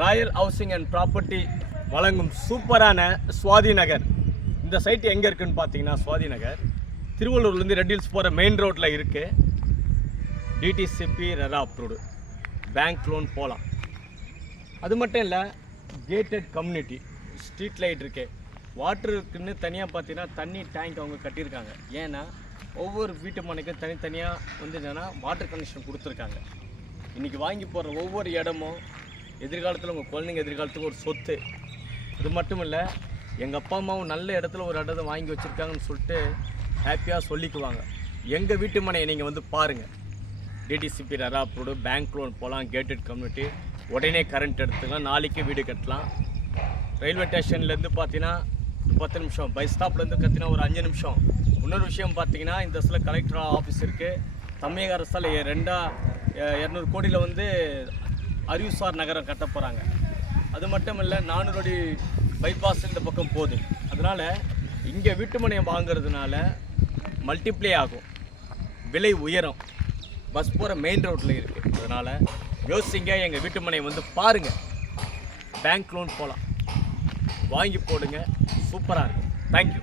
Royal housing and property வழங்கும் சூப்பரான சுவாதி நகர். இந்த சைட் எங்கே இருக்குதுன்னு பார்த்தீங்கன்னா, சுவாதி நகர் திருவள்ளூர்லேருந்து ரெட் ஹில்ஸ் போகிற மெயின் ரோட்டில் இருக்குது. DTCP RERA approved, bank loan போகலாம். அது மட்டும் இல்லை, கேட்டட் கம்யூனிட்டி, ஸ்ட்ரீட் லைட் இருக்கு, வாட்டர் இருக்குன்னு தனியாக பார்த்தீங்கன்னா தண்ணி டேங்க் அவங்க கட்டியிருக்காங்க. ஏன்னா ஒவ்வொரு வீட்டு மனைக்கும் தனித்தனியாக வந்து என்னென்னா வாட்டர் கனெக்ஷன் கொடுத்துருக்காங்க. இன்றைக்கி வாங்கி போடுற ஒவ்வொரு இடமும் எதிர்காலத்தில் உங்கள் குழந்தைங்க எதிர்காலத்துக்கு ஒரு சொத்து. அது மட்டும் இல்லை, எங்கள் அப்பா அம்மாவும் நல்ல இடத்துல ஒரு இடத்த வாங்கி வச்சுருக்காங்கன்னு சொல்லிட்டு ஹாப்பியாக சொல்லிக்குவாங்க. எங்கள் வீட்டு மனையை நீங்கள் வந்து பாருங்கள். DTCP RERA approved, bank loan போகலாம், கேட்டட் கம்யூனிட்டி, உடனே கரண்ட் எடுத்துக்கலாம், நாளைக்கு வீடு கட்டலாம். ரயில்வே ஸ்டேஷன்லேருந்து பார்த்தீங்கன்னா 10 நிமிஷம், பஸ் ஸ்டாப்லேருந்து பார்த்தீங்கன்னா ஒரு 5 நிமிஷம். இன்னொரு விஷயம் பார்த்தீங்கன்னா, இந்த இடத்துல கலெக்டர் ஆஃபீஸ் இருக்குது. தமிழக அரசால் 200 கோடியில் வந்து அறிவுசார் நகரம் கட்ட போகிறாங்க. அது மட்டும் இல்லை, 400 அடி பைபாஸ் இந்த பக்கம் போகுது. அதனால் இங்கே வீட்டு மனையை வாங்கிறதுனால மல்டிப்ளை ஆகும், விலை உயரும். பஸ் போகிற மெயின் ரோட்டில் இருக்குது. அதனால் யோசிங்க, எங்கள் வீட்டு மனையை வந்து பாருங்கள். பேங்க் லோன் போகலாம், வாங்கி போடுங்க, சூப்பராக இருக்கும். தேங்க்யூ.